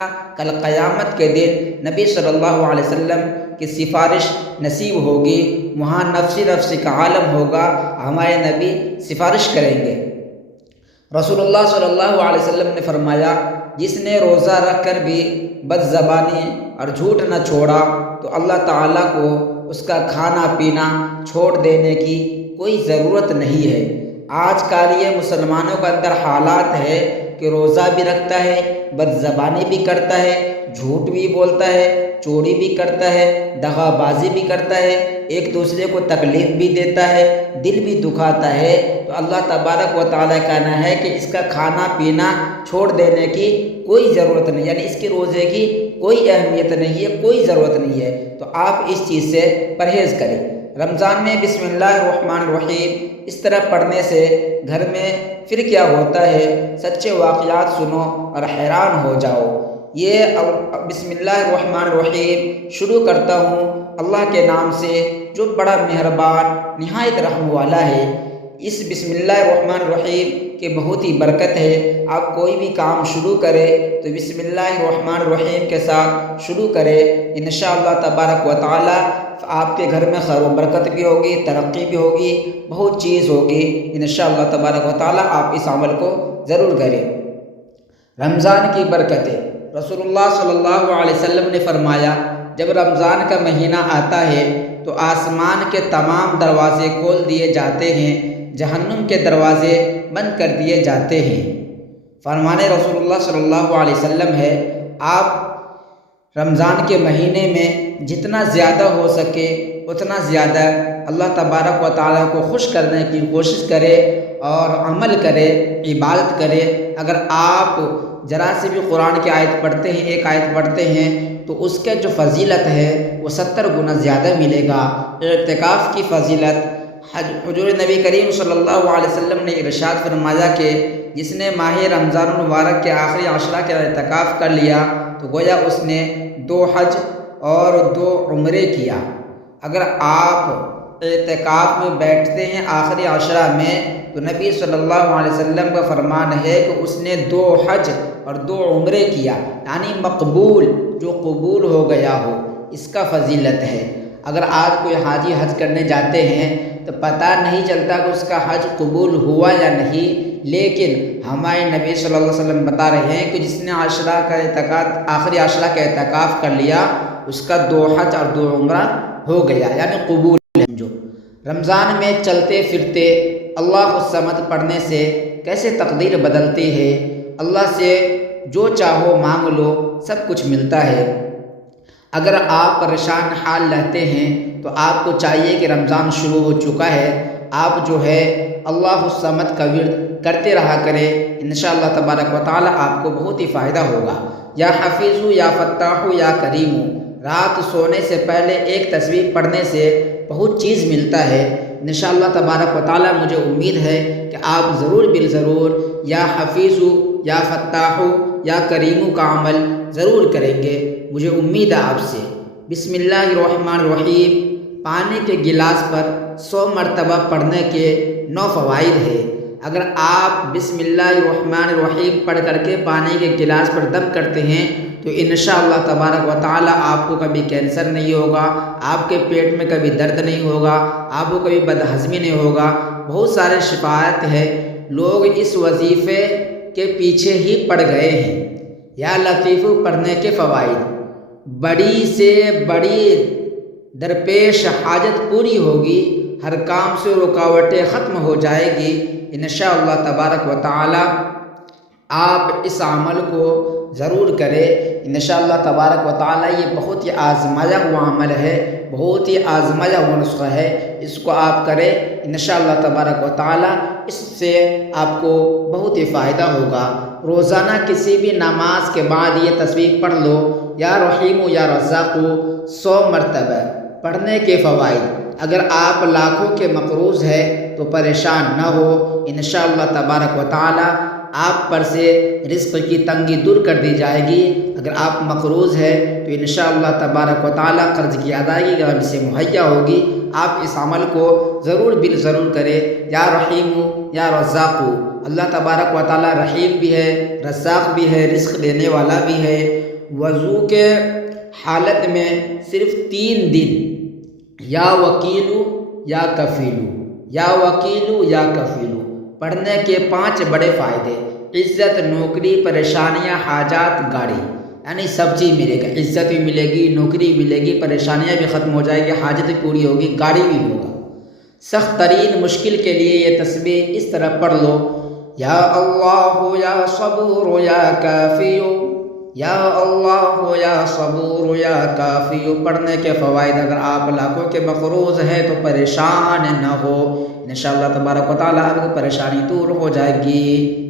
کل قیامت کے دن نبی صلی اللہ علیہ وسلم کی سفارش نصیب ہوگی، وہاں نفس کا عالم ہوگا، ہمارے نبی سفارش کریں گے۔ رسول اللہ صلی اللہ علیہ وسلم نے فرمایا، جس نے روزہ رکھ کر بھی بد زبانی اور جھوٹ نہ چھوڑا تو اللہ تعالیٰ کو اس کا کھانا پینا چھوڑ دینے کی کوئی ضرورت نہیں ہے۔ آج کل یہ مسلمانوں کے اندر حالات ہے کہ روزہ بھی رکھتا ہے، بد زبانی بھی کرتا ہے، جھوٹ بھی بولتا ہے، چوری بھی کرتا ہے، دغا بازی بھی کرتا ہے، ایک دوسرے کو تکلیف بھی دیتا ہے، دل بھی دکھاتا ہے، تو اللہ تبارک و تعالیٰ کا کہنا ہے کہ اس کا کھانا پینا چھوڑ دینے کی کوئی ضرورت نہیں، یعنی اس کی روزے کی کوئی اہمیت نہیں ہے، کوئی ضرورت نہیں ہے، تو آپ اس چیز سے پرہیز کریں۔ رمضان میں بسم اللہ الرحمن الرحیم اس طرح پڑھنے سے گھر میں پھر کیا ہوتا ہے، سچے واقعات سنو اور حیران ہو جاؤ۔ یہ بسم اللہ الرحمن الرحیم شروع کرتا ہوں اللہ کے نام سے جو بڑا مہربان نہایت رحم والا ہے۔ اس بسم اللہ الرحمن الرحیم کی بہت ہی برکت ہے۔ آپ کوئی بھی کام شروع کرے تو بسم اللہ الرحمن الرحیم کے ساتھ شروع کرے، انشاءاللہ تبارک و تعالی آپ کے گھر میں خیر و برکت بھی ہوگی، ترقی بھی ہوگی، بہت چیز ہوگی انشاءاللہ تبارک و تعالی۔ آپ اس عمل کو ضرور کریں۔ رمضان کی برکتیں، رسول اللہ صلی اللہ علیہ وسلم نے فرمایا، جب رمضان کا مہینہ آتا ہے تو آسمان کے تمام دروازے کھول دیے جاتے ہیں، جہنم کے دروازے بند کر دیے جاتے ہیں۔ فرمان رسول اللہ صلی اللہ علیہ وسلم ہے، آپ رمضان کے مہینے میں جتنا زیادہ ہو سکے اتنا زیادہ اللہ تبارک و تعالیٰ کو خوش کرنے کی کوشش کرے اور عمل کرے، عبادت کرے۔ اگر آپ ذرا سے بھی قرآن کی آیت پڑھتے ہیں، ایک آیت پڑھتے ہیں، تو اس کے جو فضیلت ہے وہ 70 گنا زیادہ ملے گا۔ اعتکاف کی فضیلت، حضور نبی کریم صلی اللہ علیہ وسلم نے ارشاد فرمایا کہ جس نے ماہ رمضان المبارک کے آخری عشرہ کے اعتکاف کر لیا تو گویا اس نے 2 حج اور 2 عمرے کیا۔ اگر آپ اعتکاف میں بیٹھتے ہیں آخری عشرہ میں تو نبی صلی اللہ علیہ وسلم کا فرمان ہے کہ اس نے 2 حج اور 2 عمرے کیا، یعنی مقبول، جو قبول ہو گیا ہو، اس کا فضیلت ہے۔ اگر آج کوئی حاجی حج کرنے جاتے ہیں تو پتہ نہیں چلتا کہ اس کا حج قبول ہوا یا نہیں، لیکن ہمارے نبی صلی اللہ علیہ وسلم بتا رہے ہیں کہ جس نے آخری عشرہ کا اعتکاف کر لیا اس کا 2 حج اور 2 عمرہ ہو گیا، یعنی قبول ہے۔ جو رمضان میں چلتے پھرتے اللہ الصمد پڑھنے سے کیسے تقدیر بدلتی ہے، اللہ سے جو چاہو مانگ لو سب کچھ ملتا ہے۔ اگر آپ پریشان حال رہتے ہیں تو آپ کو چاہیے کہ رمضان شروع ہو چکا ہے، آپ جو ہے اللہ الصمد کا ورد کرتے رہا کریں، انشاءاللہ تبارک و تعالی آپ کو بہت ہی فائدہ ہوگا۔ یا حفیظ یا فتاح یا کریم، رات سونے سے پہلے ایک تسبیح پڑھنے سے بہت چیز ملتا ہے۔ انشاءاللہ تبارک و تعالی مجھے امید ہے کہ آپ ضرور بالضرور یا حفیظ یا فتاح یا کریم کا عمل ضرور کریں گے، مجھے امید ہے آپ سے۔ بسم اللہ الرحمن الرحیم پانی کے گلاس پر 100 مرتبہ پڑھنے کے 9 فوائد ہے۔ اگر آپ بسم اللہ الرحمن الرحیم پڑھ کر کے پانی کے گلاس پر دم کرتے ہیں تو انشاءاللہ تبارک و تعالی آپ کو کبھی کینسر نہیں ہوگا، آپ کے پیٹ میں کبھی درد نہیں ہوگا، آپ کو کبھی بدہضمی نہیں ہوگا۔ بہت سارے شفاعت ہے، لوگ اس وظیفے کے پیچھے ہی پڑ گئے ہیں۔ یا لطیف پڑھنے کے فوائد، بڑی سے بڑی درپیش حاجت پوری ہوگی، ہر کام سے رکاوٹیں ختم ہو جائے گی انشاءاللہ تبارک و تعالی۔ آپ اس عمل کو ضرور کریں انشاءاللہ تبارک و تعالی۔ یہ بہت ہی آزمایا ہوا عمل ہے، بہت ہی آزمایا ہوا نسخہ ہے، اس کو آپ کریں انشاءاللہ تبارک و تعالی، اس سے آپ کو بہت ہی فائدہ ہوگا۔ روزانہ کسی بھی نماز کے بعد یہ تسبیح پڑھ لو، یا رحیم یا رزاق 100 مرتبہ۔ پڑھنے کے فوائد، اگر آپ لاکھوں کے مقروض ہے تو پریشان نہ ہو، انشاءاللہ تبارک و تعالی آپ پر سے رزق کی تنگی دور کر دی جائے گی۔ اگر آپ مقروض ہے تو انشاءاللہ تبارک و تعالی قرض کی ادائیگی رب سے مہیا ہوگی۔ آپ اس عمل کو ضرور بالضرور کریں۔ یا رحیم یا رزاق، اللہ تبارک و تعالی رحیم بھی ہے، رزاق بھی ہے، رزق دینے والا بھی ہے۔ وضو کے حالت میں صرف 3 دن یا وکیلو یا کفیلو یا وکیلو یا کفیلو پڑھنے کے 5 بڑے فائدے: عزت، نوکری، پریشانیاں، حاجات، گاڑی، یعنی سب چیز ملے گا، عزت بھی ملے گی، نوکری ملے گی، پریشانیاں بھی ختم ہو جائے گی، حاجت بھی پوری ہوگی، گاڑی بھی ہوگا۔ سخت ترین مشکل کے لیے یہ تسبیح اس طرح پڑھ لو: یا اللہ یا صبور یا کافیو، یا اللہ یا صبور یا کافیو۔ پڑھنے کے فوائد: اگر آپ لاکھوں کے مقروض ہیں تو پریشان نہ ہو، انشاءاللہ تبارک و تعالیٰ آپ کی پریشانی دور ہو جائے گی۔